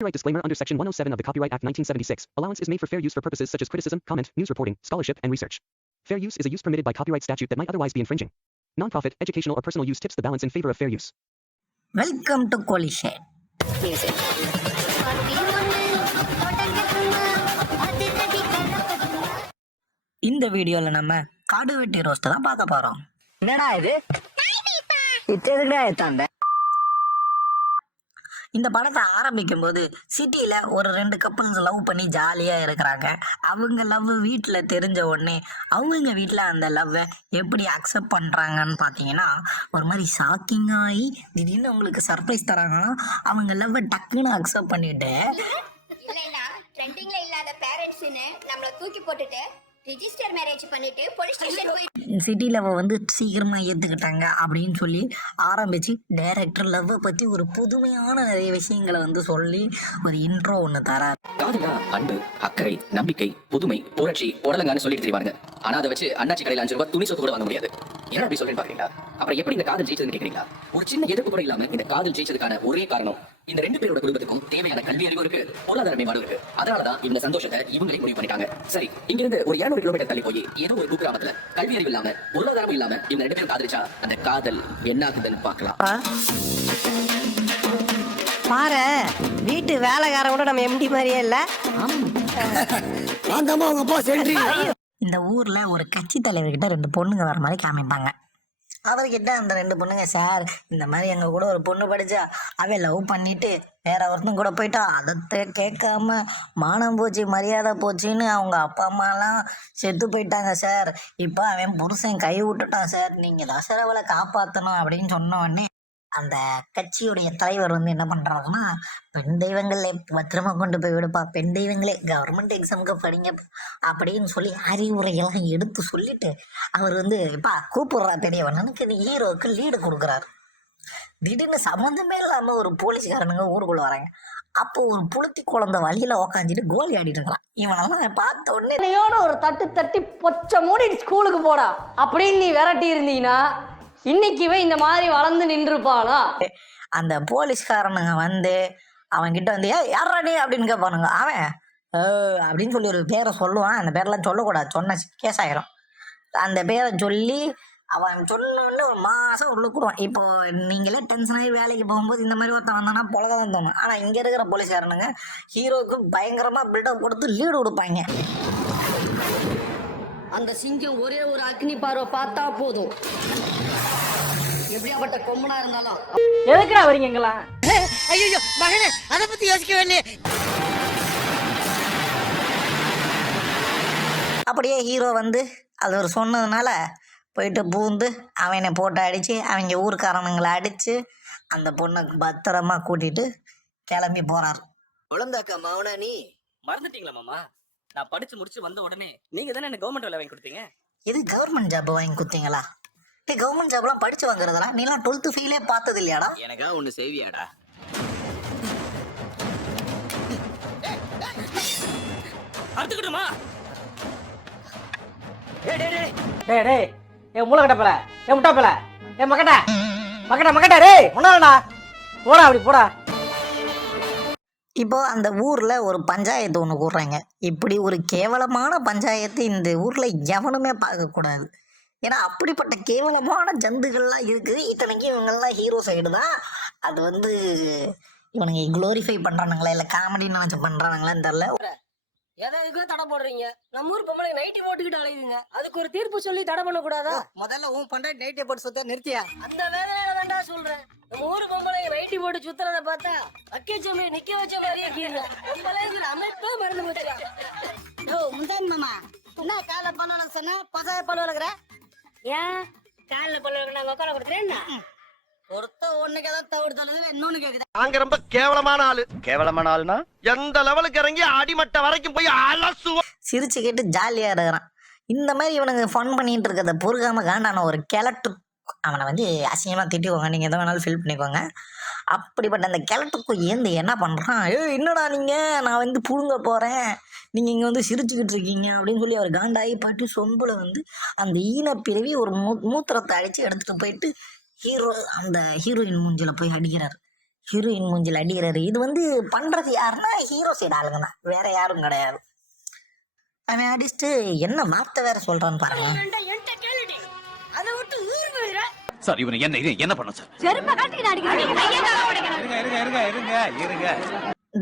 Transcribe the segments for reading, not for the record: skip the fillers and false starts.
Copyright disclaimer under Section 107 of the Copyright Act 1976. Allowance is made for fair use for purposes such as criticism, comment, news reporting, scholarship, and research. Fair use is a use permitted by copyright statute that might otherwise be infringing. Non-profit, educational, or personal use tips the balance in favor of fair use. Welcome to Collision. Music. இந்த வீடியோல நம்ம காடு வெட்டி roast தான் பார்க்க போறோம். என்னடா இது? இத்தேதுடா ஏத்தாண்ட. இந்த படத்தை ஆரம்பிக்கும் போது சிட்டியில ஒரு 2 கப்பல்ஸ் லவ் பண்ணி ஜாலியா இருக்கிறாங்க. அவங்க லவ் வீட்டுல தெரிஞ்ச உடனே அவங்க வீட்டுல அந்த லவ்வை எப்படி அக்செப்ட் பண்றாங்கன்னு பாத்தீங்கன்னா ஒரு மாதிரி ஷாக்கிங் ஆகி திடீர்னு உங்களுக்கு சர்ப்ரைஸ் தராங்கன்னா அவங்க லவ்வை டக்குன்னு அக்செப்ட் பண்ணிட்டு இல்லைன்னா ட்ரெண்டிங்ல இல்லாத பேரண்ட்ஸ்னு நம்மள தூக்கி போட்டுட்டு ரிஜிஸ்டர் மேரேஜ் பண்ணிட்டு போலீஸ் ஸ்டேஷன் போய் சிட்டி லவ்வை வந்து சீக்கிரமா ஏத்துக்கிட்டாங்க அப்படின்னு சொல்லி ஆரம்பிச்சு டைரக்டர் லவ்வை பத்தி ஒரு புதுமையான நிறைய விஷயங்களை வந்து சொல்லி ஒரு இன்ட்ரோ ஒன்று தரார். காதல்னா அன்பு, அக்கறை, நம்பிக்கை, புதுமை, புரட்சி, உடலங்கான்னு சொல்லிட்டு தெரிவாங்க. ஆனா அதை வச்சு அண்ணாச்சி கடையில் 5 ரூபாய் துணி சொத்து கூட வாங்க முடியாது. ஏன்னா அப்படி சொல்லிட்டு பாக்குறீங்களா? அப்புறம் எப்படி இந்த காதல் ஜெயிச்சதுன்னு கேக்குறீங்களா? ஒரு சின்ன எதிர்ப்பு கூட இல்லாம இந்த காதல் ஜெயிச்சதுக்கான ஒரே காரணம் இந்த 2 பேரோட குடும்பத்துக்கும் தேவையான கல்வி அறிவு இருக்கு, பொருளாதார மேம்பாடு இருக்கு. அதனாலதான் இந்த சந்தோஷத்தை இவங்களே முடிவு பண்ணிட்டாங்க. சரி, இங்க இருந்து ஒரு 200 கிலோமீட்டர் தள்ளி போய் ஏதோ ஒரு குக்கிராமத்துல கல்வி அறிவு இல்லாம பொருளாதாரமும் இல்லாம இந்த 2 பேரும் காதலிச்சா அந்த காதல் என்ன ஆகுதுன்னு பார்க்கலாம். பாரு, வீட்டு வேலைக்காரன் கூட நம்ம எம்டி மாதிரியே இல்ல. இந்த ஊர்ல ஒரு கட்சி தலைவர்கிட்ட 2 பொண்ணுங்க வர மாதிரி காமிப்பாங்க. அவர்கிட்ட அந்த 2 பொண்ணுங்க, சார் இந்த மாதிரி எங்க கூட ஒரு பொண்ணு படிச்சா அவ லவ் பண்ணிட்டு வேற ஒருத்தன் கூட போயிட்டா, அதை கேட்காம மானம் போச்சு மரியாதை போச்சுன்னு அவங்க அப்பா அம்மாலாம் செத்து போயிட்டாங்க சார். இப்போ அவன் புருஷன் கை விட்டுட்டான் சார், நீங்க தான் சார் அவளை காப்பாற்றணும் அப்படின்னு சொன்ன உடனே அந்த கட்சியுடைய தலைவர் வந்து என்ன பண்றாருன்னா, பெண் தெய்வங்களே பத்திரமா கொண்டு போய் விடுப்பா, பெண் தெய்வங்களே கவர்மெண்ட் எக்ஸாமுக்கு படிங்க அப்படின்னு சொல்லி அறிவுரையெல்லாம் எடுத்து சொல்லிட்டு அவர் வந்து இப்பா கூப்பிடுறா பெரியவனுக்கு ஹீரோவுக்கு லீடு கொடுக்குறாரு. திடீர்னு சம்மந்தமே இல்லாம ஒரு போலீஸ்காரனுங்க ஊருக்குள்ள வராங்க. அப்போ ஒரு புளுத்தி குழந்தை வழியில உக்காந்துட்டு கோலி ஆடிட்டு இருக்கலாம். இவனெல்லாம் பார்த்த உடனே ஒரு தட்டு தட்டி பொச்ச மூடி ஸ்கூலுக்கு போடா அப்படின்னு நீ விரட்டி இருந்தீங்கன்னா இன்னைக்குவே இந்த மாதிரி வளர்ந்து நின்றுப்பாளா? அந்த போலீஸ்காரனுங்க வந்து அவன்கிட்ட வந்து யாரா நீ அப்படின்னு கேட்பானுங்க. அவன் அப்படின்னு சொல்லி ஒரு பேரை சொல்லுவான். அந்த பேரெல்லாம் சொல்லக்கூடாது, சொன்ன கேஸ் ஆயிரும். அந்த பேரை சொல்லி அவன் சொன்னோன்னு ஒரு மாதம் உள்ளுக்குடுவான். இப்போ நீங்களே டென்ஷன் ஆகி வேலைக்கு போகும்போது இந்த மாதிரி ஒருத்தன் வந்தானா புலக தான் தோணும். ஆனால் இங்கே இருக்கிற போலீஸ்காரனுங்க ஹீரோவுக்கு பயங்கரமாக பில்டப் கொடுத்து லீடு கொடுப்பாங்க. அந்த சிங்கம் ஒரே ஒரு அக்னி பார்வை பார்த்தா போதும், எப்படியாப்பட்ட கொம்பனா இருந்தாலும். எதுக்குடா வரீங்களா? ஐயோ மகனே, அதை பத்தி யோசிக்க வேண்டிய. அப்படியே ஹீரோ வந்து அது ஒரு சொன்னதுனால போயிட்டு பூந்து அவனை போட்டு அடித்து அவங்க ஊருக்காரனுங்களை அடித்து அந்த பொண்ணை பத்திரமா கூட்டிட்டு கிளம்பி போறாரு. குழந்தாக்கா மௌனா, நீ மறந்துட்டீங்களா மாமா? நான் படிச்சு முடிச்சு வந்த உடனே நீங்க தானே எனக்கு கவர்மெண்ட் வேலை வாங்கி கொடுத்தீங்க. இது கவர்மெண்ட் ஜாப் வாங்கி கொடுத்தீங்களா? கவர்மெண்ட் ஜாப்லாம் படிச்சு வாங்குறதெல்லாம் நீலாம் 12th ஃபெயிலே பார்த்தது இல்லையாடா? எனக்கா ஒண்ணு செய்வியாடா? அறுத்துக்கிட்டுமா? டேய் டேய், ஏ மூளைக்கட்டப்பல, ஏ முட்டாப்பல, ஏ மக்கட்ட மக்கட்ட மக்கட்ட, டேய் ஒன்னாடா போடா, அப்படி போடா. இப்போ அந்த ஊர்ல ஒரு பஞ்சாயத்து ஒன்று கூடுறாங்க. இப்படி ஒரு கேவலமான பஞ்சாயத்து இந்த ஊர்ல எவனுமே பார்க்கக்கூடாது. ஏன்னா அப்படிப்பட்ட கேவலமான ஜந்துகள்லாம் இருக்குது. இத்தனைக்கு இவங்கெல்லாம் ஹீரோ சைடு தான். அது வந்து இவனுங்க குளோரிஃபை பண்றானுங்களா இல்லை காமெடி நினைச்சு பண்றானுங்களான்னு தெரியல. எதுக்கு தடை போடுறீங்க? நம்ம ஊர் பொம்பளை நைட்டி போட்டுக்கிட்டு அலையுதுங்க, அதுக்கு ஒரு தீர்ப்பு சொல்லி தடை பண்ண கூடாதா? முதல்ல உன் பண்ற நைட்டியை போட்டு சுத்த நிறுத்தியா? அந்த வேலையில தான்டா சொல்றேன். நம்ம ஊர் பொம்பளை நைட்டி போட்டு சுத்துறத பார்த்தா அக்கேச்சமே நிக்க வச்ச மாதிரியே கீழே அமைப்பே மறந்து போச்சு. முந்தன் மாமா என்ன காலை பண்ணணும் சொன்னா பசங்க பல்லு வளர்க்குற? ஏன் காலில் பல்லு வளர்க்குறா உட்கார கொடுக்குறேன்? ஒருத்த ஒண்ணுக்கு ஏதாவது தவிர தள்ளுது, இன்னொன்னு கேக்குது. நாங்க ரொம்ப கேவலமான ஆளு. கேவலமான ஆளுனா எந்த லெவலுக்கு இறங்கி அடிமட்ட வரைக்கும் போய் அலசுவோம். சிரிச்சு கேட்டு ஜாலியா இருக்கிறான். இந்த மாதிரி இவனுங்க ஃபன் பண்ணிட்டு இருக்கிறத பொறுக்காம காண்டான ஒரு கிழட்டு அவனை வந்து அசிங்கமா திட்டிக்கோங்க, நீங்க எதை வேணாலும் ஃபில் பண்ணிக்கோங்க. அப்படிப்பட்ட அந்த கிழட்டுக்கு ஏந்து என்ன பண்றான், என்னடா நீங்க, நான் வந்து புழுங்க போறேன், நீங்க இங்க வந்து சிரிச்சுக்கிட்டு இருக்கீங்க அப்படின்னு சொல்லி அவர் காண்டாகி பாட்டு சொம்புல வந்து அந்த ஈனப்பிறவி ஒரு மூத்திரத்தை அடிச்சு எடுத்துட்டு போயிட்டு அந்த ஹீரோயின் மூஞ்சில போய் அடிக்கிறார். ஹீரோயின் மூஞ்சில் அடிக்கிறாரு. இது வந்து பண்றது யாருன்னா ஹீரோ சைடு ஆளுங்க தான், வேற யாரும் கிடையாது. அவன் அடிச்சுட்டு என்ன வார்த்தை வேற சொல்றான்னு பாருங்க. என்கிட்ட கேளுடி, அதை விட்டு ஊர் போயிடுற. சார் இவனை என்ன பண்ண சார்?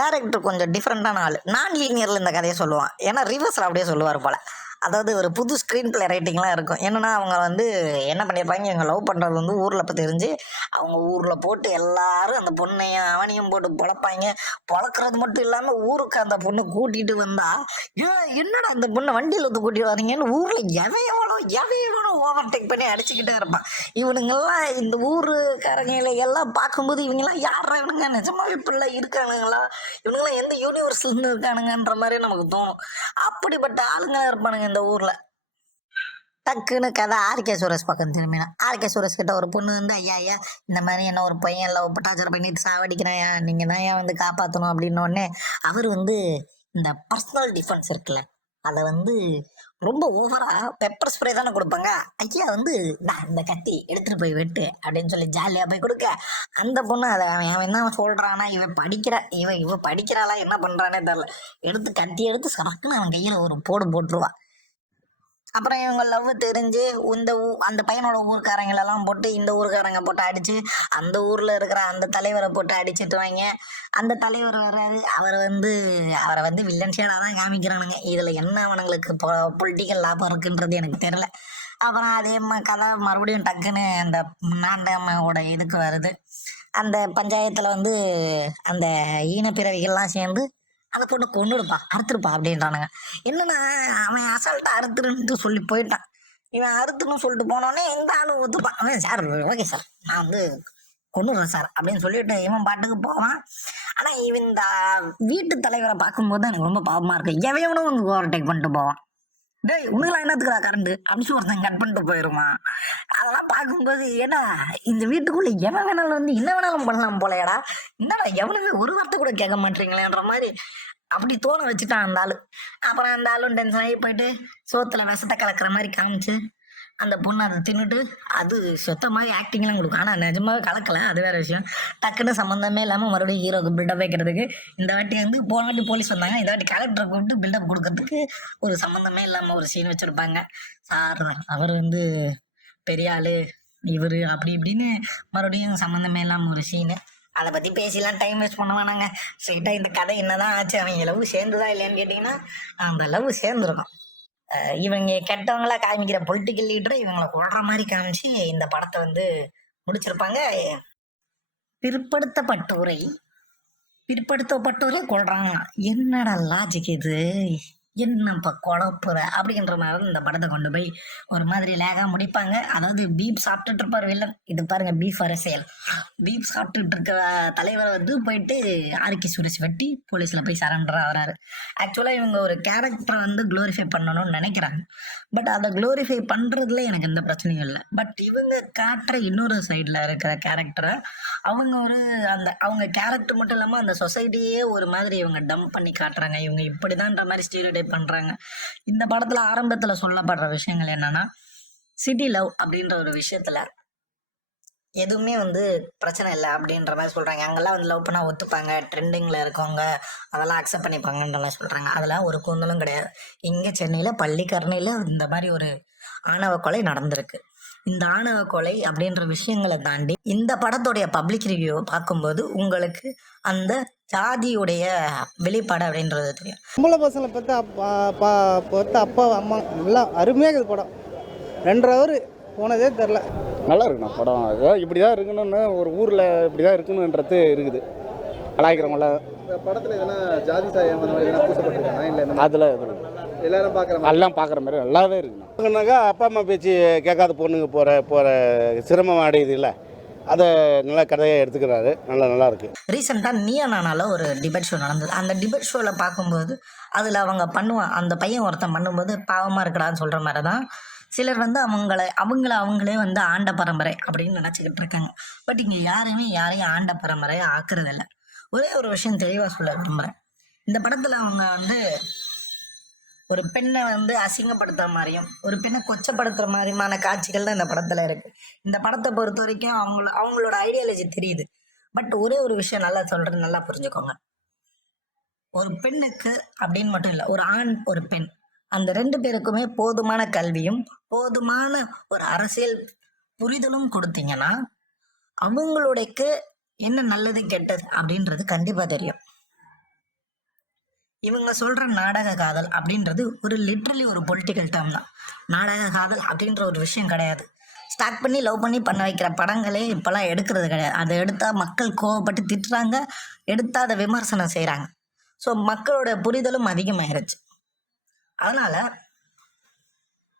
டைரக்டர் கொஞ்சம் டிஃப்ரெண்டான ஆள், நான் லீனியர்ல இந்த கதையை சொல்லுவான். ஏன்னா ரிவர்ஸ்ல அப்படியே சொல்லுவார் போல. அதாவது ஒரு புது ஸ்க்ரீன் பிளே ரைட்டிங்லாம் இருக்கும். என்னன்னா அவங்க வந்து என்ன பண்ணியிருப்பாங்க, இவங்க லவ் பண்ணுறது வந்து ஊரில் இப்போ தெரிஞ்சு அவங்க ஊரில் போட்டு எல்லாரும் அந்த பொண்ணையும் அவனையும் போட்டு பொழப்பாங்க. பொழக்கிறது மட்டும் இல்லாமல் ஊருக்கு அந்த பொண்ணை கூட்டிகிட்டு வந்தா, என்னடா அந்த பொண்ணை வண்டியில் வந்து கூட்டிட்டு வரீங்கன்னு ஊரில் எவையவனோ ஓவர்டேக் பண்ணி அடிச்சுக்கிட்டே இருப்பான். இவனுங்கெல்லாம் இந்த ஊருக்காரங்களை எல்லாம் பார்க்கும்போது இவங்கெல்லாம் யாரா இவனுங்க, நிஜமாவே இப்படிலாம் இருக்கானுங்களா, இவனுங்கெல்லாம் எந்த யூனிவர்ஸ்லேருந்து இருக்கானுங்கன்ற மாதிரி நமக்கு தோணும். அப்படிப்பட்ட ஆளுங்களாம் இருப்பானுங்க இந்த ஊர்ல. டக்குன்னு கதை ஆர்கே சுரேஷ் பக்கம் திரும்பினா, ஆர்கே சுரேஷ் கிட்ட ஒரு பொண்ணு வந்து, ஐயா இந்த மாதிரி என்ன ஒரு பையன் லவ் டார்ச்சர் பண்ணிட்டு சாவடிக்கிறேன், நீங்க தான் ஏன் வந்து காப்பாற்றணும் அப்படின்னோடனே அவர் வந்து இந்த பர்சனல் டிஃபென்ஸ் இருக்குல்ல, அதை வந்து ரொம்ப ஓவரா பெப்பர் ஸ்ப்ரே தானே கொடுப்பாங்க. ஐயா வந்து நான் இந்த கத்தி எடுத்துட்டு போய் வெட்டு அப்படின்னு சொல்லி ஜாலியா போய் கொடுக்க, அந்த பொண்ணு அதை அவன் என்ன சொல்றானா, இவ படிக்கிறாளா என்ன பண்றானே தெரியல, கத்தி எடுத்து சரக்குன்னு அவன் கையில ஒரு போட்டுருவா. அப்புறம் இவங்க லவ் தெரிஞ்சு அந்த பையனோட ஊருக்காரங்களெல்லாம் போட்டு இந்த ஊருக்காரங்க போட்டு அடிச்சு, அந்த ஊர்ல இருக்கிற அந்த தலைவரை போட்டு அடிச்சுட்டு வாங்க. அந்த தலைவர் வர்றாரு, அவரை வந்து வில்லன் ஷேடாக தான் காமிக்கிறானுங்க. இதுல என்ன அவனுங்களுக்கு பொலிட்டிக்கல் லாபம் இருக்குன்றது எனக்கு தெரியல. அப்புறம் அதே கதை மறுபடியும் டக்குன்னு அந்த நாண்டமோட இதுக்கு வருது. அந்த பஞ்சாயத்துல வந்து அந்த ஈனப்பிறவிகள்லாம் சேர்ந்து அந்த பொண்ணு அறுத்துருப்பா அப்படின்றானுங்க. என்னன்னா அவன் அசால்ட்டா அறுத்துருன்ட்டு சொல்லி போயிட்டான். இவன் அறுத்துன்னு சொல்லிட்டு போனோடனே இந்த ஆளு ஒத்துப்பான். அவன் சார் ஓகே சார் நான் வந்து கொண்டுறேன் சார் அப்படின்னு சொல்லிட்டு இவன் பாட்டுக்கு போவான். ஆனா இவன் இந்த வீட்டு தலைவரை பார்க்கும்போது எனக்கு ரொம்ப பாவமா இருக்கு. எவனும் வந்து ஓவர்டேக் பண்ணிட்டு போவான். டேய் உனக்குலாம் என்னத்துக்குறா கரண்ட் அப்படின்னு ஒருத்தன் கட் பண்ணிட்டு போயிருவான். அதெல்லாம் பார்க்கும்போது ஏன்னா இந்த வீட்டுக்குள்ள எவன் வேணாலும் வந்து என்ன வேணாலும் பண்ணலாம் போலையடா, என்னடா எவனுமே ஒரு வார்த்தை கூட கேட்க மாட்டீங்களேன்ற மாதிரி அப்படி தோண வச்சுட்டான் அந்த ஆளு. அப்புறம் அந்த ஆளும் டென்ஷன் ஆகி போயிட்டு சோத்துல விஷத்தை கலக்கிற மாதிரி காமிச்சு அந்த பொண்ணு அதை தின்னுட்டு, அது சொத்த மாதிரி ஆக்டிங்லாம் கொடுக்கும். ஆனால் நிஜமாவே கலக்கலை, அது வேற விஷயம். டக்குன்னு சம்மந்தமே இல்லாமல் மறுபடியும் ஹீரோக்கு பில்டப் வைக்கிறதுக்கு இந்த வாட்டி வந்து போன வாட்டி போலீஸ் வந்தாங்க, இந்த வாட்டி கலெக்டரை கூப்பிட்டு பில்டப் கொடுக்கறதுக்கு ஒரு சம்மந்தமே இல்லாமல் ஒரு சீன் வச்சுருப்பாங்க. சார் அவர் வந்து பெரிய ஆளு இவர் அப்படி இப்படின்னு மறுபடியும் சம்மந்தமே இல்லாமல் ஒரு சீனு. அதை பற்றி பேசிலாம் டைம் வேஸ்ட் பண்ண வேணாங்க. ஸ்ட்ரைட்டாக இந்த கதை என்னதான் ஆச்சு, அவங்க லவ் சேர்ந்துதான் இல்லையான்னு கேட்டிங்கன்னா அந்த லவ் சேர்ந்துருக்கும். இவங்க கெட்டவங்களா காமிக்கிற பொலிட்டிக்கல் லீடரை இவங்களை கொள்ற மாதிரி காமிச்சு இந்த படத்தை வந்து முடிச்சிருப்பாங்க. பிற்படுத்தப்பட்டோரை கொள்றாங்க. என்னடா லாஜிக் இது, என்னப்பா குழப்புற அப்படின்ற மாதிரி இந்த படத்தை கொண்டு போய் ஒரு மாதிரி லேகா முடிப்பாங்க. அதாவது பீப் சாப்பிட்டுட்டு இருப்பார் வில்லன். இது பாருங்க, பீஃப் அரசியல். பீப் சாப்பிட்டுட்டு இருக்க தலைவரை வந்து போயிட்டு ஆர்கே சுரேஷ் வெட்டி போலீஸ்ல போய் சரண்டர் ஆகிறாரு. ஆக்சுவலா இவங்க ஒரு கேரக்டரை வந்து குளோரிஃபை பண்ணணும்னு நினைக்கிறாங்க. பட் அதை குளோரிஃபை பண்றதுல எனக்கு எந்த பிரச்சனையும் இல்லை. பட் இவங்க காட்டுற இன்னொரு சைட்ல இருக்கிற கேரக்டரை அவங்க கேரக்டர் மட்டும் இல்லாம அந்த சொசைட்டியே ஒரு மாதிரி இவங்க டம்ப் பண்ணி காட்டுறாங்க. இவங்க இப்படிதான்ற மாதிரி ஸ்டீரியோடைப் பண்றாங்க. இந்த படத்துல ஆரம்பத்துல சொல்லப்படுற விஷயங்கள் என்னன்னா, சிட்டி லவ் அப்படின்ற ஒரு விஷயத்துல எதுவுமே வந்து பிரச்சனை இல்லை அப்படின்ற மாதிரி சொல்றாங்க. அங்கெல்லாம் வந்து லவ் பண்ணா ஒத்துப்பாங்க, ட்ரெண்டிங்ல இருக்கவங்க அதெல்லாம் அக்செப்ட் பண்ணிப்பாங்கன்ற மாதிரி சொல்றாங்க. அதெல்லாம் ஒரு கூந்தலும் கிடையாது. இங்க சென்னையில பள்ளிக்கரணையில இந்த மாதிரி ஒரு ஆணவ கொலை நடந்திருக்கு. இந்த ஆணவ கொலை அப்படின்ற விஷயங்களை தாண்டி இந்த படத்துடைய பப்ளிக் ரிவ்யூ பார்க்கும்போது உங்களுக்கு அந்த ஜாதியுடைய வெளிப்பாடு அப்படின்றது தெரியும். பொம்பளை பசங்களை பார்த்து அப்பா அம்மா எல்லாம் அருமையாக இருக்குது படம். 2.5 hour போனதே தெரில. நல்லா இருக்குண்ணா படம். ஏதோ இப்படி தான் இருக்கணும்னு ஒரு ஊரில் இப்படி தான் இருக்கணுன்றது இருக்குது. கலாய்க்கிறவங்கள இந்த படத்தில் எதனா ஜாதி சாயம் அந்த மாதிரி எதனா பூசப்பட்டிருக்காங்க இல்லை? அதில் எதுவும் எல்லாரும் பார்க்குற மாதிரி நல்லாவே இருக்குண்ணா. அப்பா அம்மா பேச்சு கேட்காத பொண்ணுங்க போகிற சிரமம் அடையுது இல்லை, அதை நல்லா கதையை எடுத்துக்கிறாரு. நல்லா இருக்கு. ரீசெண்டாக நீயா நானால ஒரு டிபேட் ஷோ நடந்தது. அந்த டிபேட் ஷோவில் பார்க்கும்போது அதில் அவங்க அந்த பையன் ஒருத்தன் பண்ணும்போது பாவமாக இருக்கடான்னு சொல்கிற மாதிரி தான் சிலர் வந்து அவங்களே வந்து ஆண்ட பரம்பரை அப்படின்னு நினச்சிக்கிட்டு இருக்காங்க. பட் இங்கே யாரையும் ஆண்ட பரம்பரை ஆக்குறதில்ல. ஒரே ஒரு விஷயம் தெளிவாக சொல்ல விரும்புகிறேன். இந்த படத்தில் அவங்க வந்து ஒரு பெண்ணை வந்து அசிங்கப்படுத்துற மாதிரியும் ஒரு பெண்ணை கொச்சப்படுத்துற மாதிரியான காட்சிகள் தான் இந்த படத்துல இருக்கு. இந்த படத்தை பொறுத்த வரைக்கும் அவங்களோட ஐடியாலஜி தெரியுது. பட் ஒரே ஒரு விஷயம் நல்லா சொல்கிறேன், நல்லா புரிஞ்சுக்கோங்க. ஒரு பெண்ணுக்கு அப்படின்னு மட்டும் இல்லை, ஒரு ஆண் ஒரு பெண், அந்த 2 பேருக்குமே போதுமான கல்வியும் போதுமான ஒரு அரசியல் புரிதலும் கொடுத்தீங்கன்னா அவங்களுடையக்கு என்ன நல்லது கெட்டது அப்படின்றது கண்டிப்பாக தெரியும். இவங்க சொல்ற நாடக காதல் அப்படின்றது ஒரு லிட்ரலி ஒரு பொலிட்டிக்கல் டேர்ம் தான். நாடக காதல் அப்படின்ற ஒரு விஷயம் கிடையாது. ஸ்டார்ட் பண்ணி லவ் பண்ணி பண்ண வைக்கிற படங்களே இப்போல்லாம் எடுக்கிறது கிடையாது. அதை எடுத்தால் மக்கள் கோவப்பட்டு திட்டுறாங்க, எடுத்தால் அதை விமர்சனம் செய்கிறாங்க. ஸோ மக்களோட புரிதலும் அதிகமாகிருச்சு. அதனால்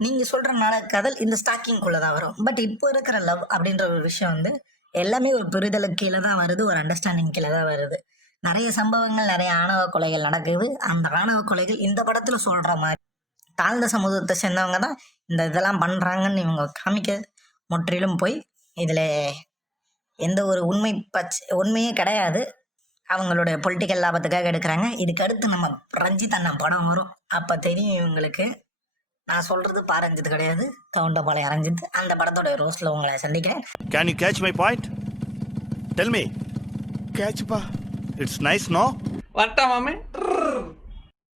நீங்கள் சொல்கிற நாடக காதல் இந்த ஸ்டாக்கிங்குள்ளே தான் வரும். பட் இப்போ இருக்கிற லவ் அப்படின்ற ஒரு விஷயம் வந்து எல்லாமே ஒரு புரிதலுக்கு கீழே தான் வருது, ஒரு அண்டர்ஸ்டாண்டிங் கீழே தான் வருது. நிறைய சம்பவங்கள், நிறைய ஆணவ கொலைகள் நடக்குது. அந்த ஆணவ கொலைகள் இந்த படத்தில் சொல்கிற மாதிரி தாழ்ந்த சமூகத்தை சேர்ந்தவங்க தான் இந்த இதெல்லாம் பண்ணுறாங்கன்னு இவங்க காமிக்க முற்றிலும் போய் இதில் எந்த ஒரு உண்மையே கிடையாது. அவங்களுடைய பொலிட்டிக்கல் லாபத்துக்காக எடுக்கிறாங்க. இதுக்கு அடுத்து நம்ம ரஞ்சித் அண்ணா படம் வரும், அப்போ தெரியும் இவங்களுக்கு. நான் சொல்கிறது பாரஞ்சித் கிடையாது, கவுண்டபாளையம் ரஞ்சித். அந்த படத்தோட ரோஸில் உங்களை சந்திக்கிறேன். Can you catch my point? Tell me. Catch pa. It's nice, no? வரட்டா மாமே.